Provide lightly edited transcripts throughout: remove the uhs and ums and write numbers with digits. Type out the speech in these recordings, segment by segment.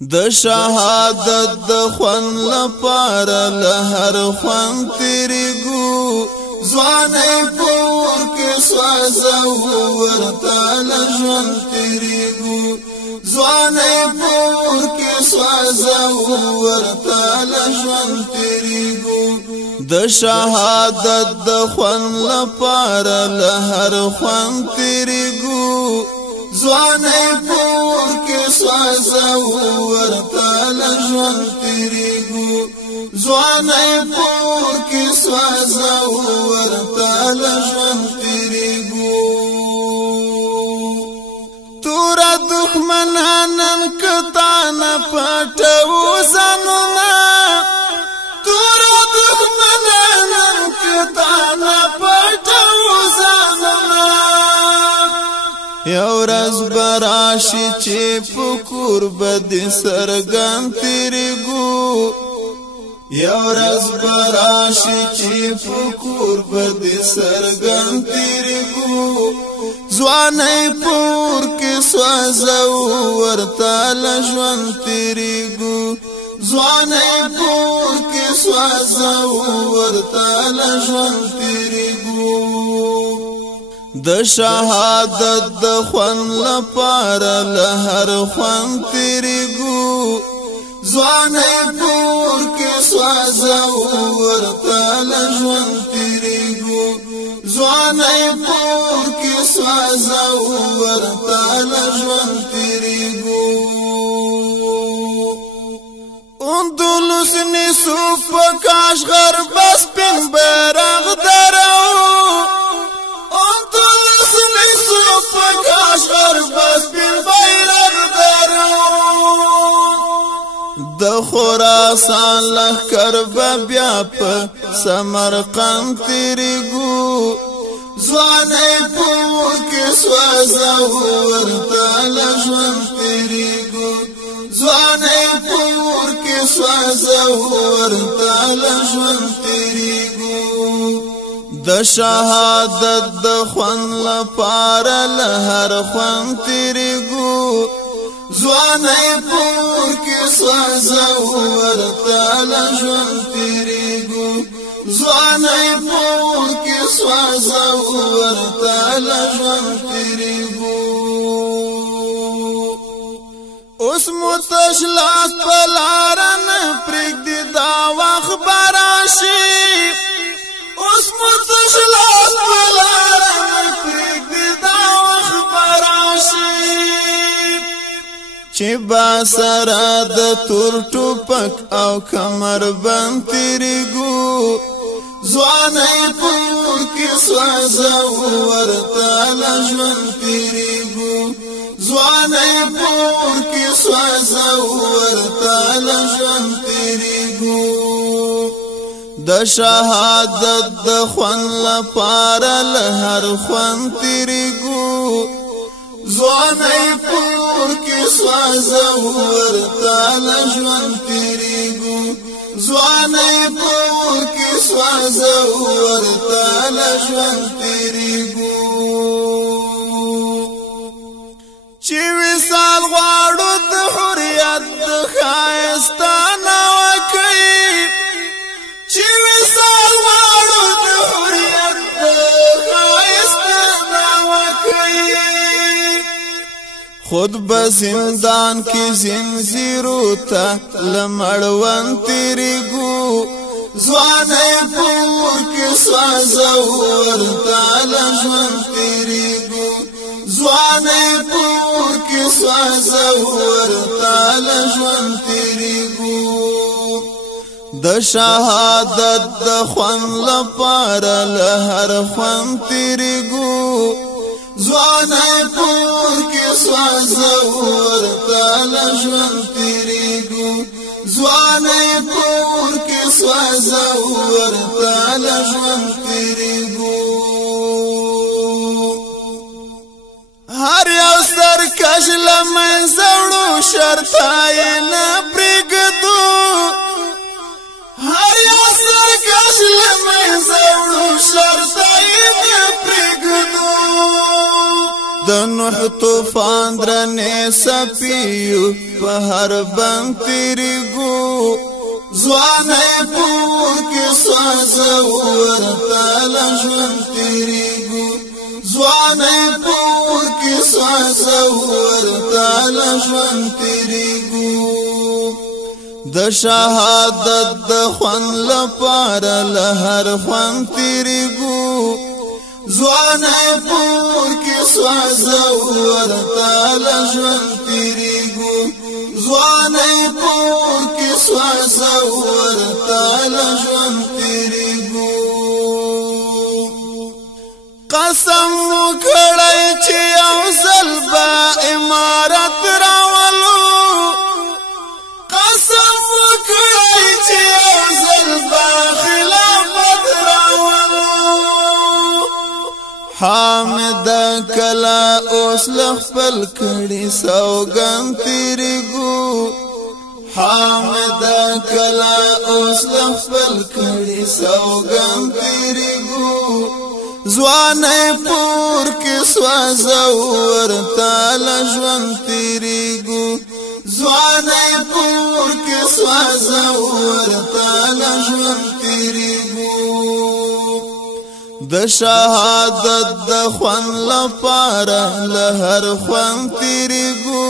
د شهادت د خوان لپاره له هر خوان تیریګو ځواني پور کې سوځو ورته له ژوند تیریګو ځواني پور کې سوځو ورته له ژوند تیریګو د شهادت د خوان لپاره له هر خوان تیریګو ځواني پور کې سوځو ورته له ژوند تیریګو ځواني پور کې سوځو ورته له ژوند تیریګو تور دښمنان کتان پټو زنونه تور دښمنان کتان پټو زنونه یو ورځ براشي چې په قربت سرګان تیریګو یو ورځ براشي چې په قربت سرګان تیریګو ځواني پور کې سوځو ورته له ژوند تیریګو ځواني پور کې سوځو ورته له ژوند تیریګو د شهادت د خوان لپاره له هر خوان تیریګو ځواني پور کې سوځو ورته له ژوند تیریګو ځواني پور کې سوځو ورته له ژوند تیریګو اندلس نسو په کاشغر بس پن بیرغ درو د خراسان لخر بیا په سمرقند تیریګو ځواني پور کې سوځو ورته له ژوند تیریګو ځواني پور کې سوځو ورته له ژوند تیریګو د شهادت د خوان لپاره له هر خوان تیریګو ځواني پور کې سوځو ورته له ژوند تیریګو ځواني پور کې سوځو ورته له ژوند تیریګو اوس متشلاس پلارن پرېږدي دا وخت براشي اوس متشلاس پلارن پرېږدي دا وخت براشي چې با سره د تور ټوپک او کمر بند تیریګو ځواني پور کې سوځو ورته له ژوند تیریګو ځواني پور کې سوځو ورته له ژوند تیریګو د شهادت د خوان لپاره له هر خوان تیریګو ځواني پور کې سوځو ورته له ژوند تیریګو ځواني پور کې سوځو ورته له ژوند تیریګو چې وصال غواړو د حریت د ښایستانه وکړي چې وصال غواړو د حریت د ښایستانه وکړي خود به زندان کې زنځیرو ته لمړون تیریګو ځواني پور کې سوځو ورته له ژوند تیریګو ځواني پور کې سوځو ورته له ژوند تیریګو د شهادت د خوان لپاره له هر خوان تیریګو ځواني پور کې سوځو ورته له ژوند تیریګو ځواني پور کې سوځو ورته له ژوند تیریګو هر یو سرکش له منځه وړو شرطه یې نه پرېږدو هر یو سرکش له منځه وړو شرطه یې نه پرېږدو د نوح طوفان درنه سپیو په هر بند تیریګو ځوانه پور کې سوځو ورته ژوند تیریګو ځوانه پور کې سوځو ورته ژوند تیریګو د شهادت د خوان لپاره له هر خوان تیریګو ځوانه پور کې سوځو ورته ژوند تیریګو ځوانه پور کې سوځو ورته ژوند تیریګو قسم وکړی چې یو ځل به امارت راولو قسم وکړی چې یو ځل به خلافت راولو حامد کلا اوس لخپل کړي سوګند تیریګو حامد کلا اوس لخپل کړي سوګند تیریګو ځوانه پور کې سوځو ورته ژوند تیریګو ځوانه پور کې سوځو ورته ژوند تیریګو د شهادت د خوان لپاره له هر خوان تیریګو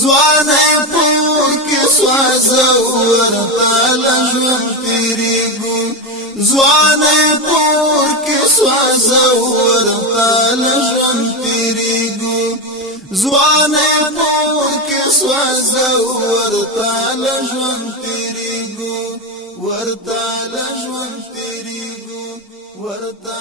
ځوانه پور کې سوځو ورته ژوند تیریګو ځوانه پور کې سوځو ورته ژوند تیریګو ځوانه پور کې سوځو ورته ژوند تیریګو ورته ژوند تیریګو ورته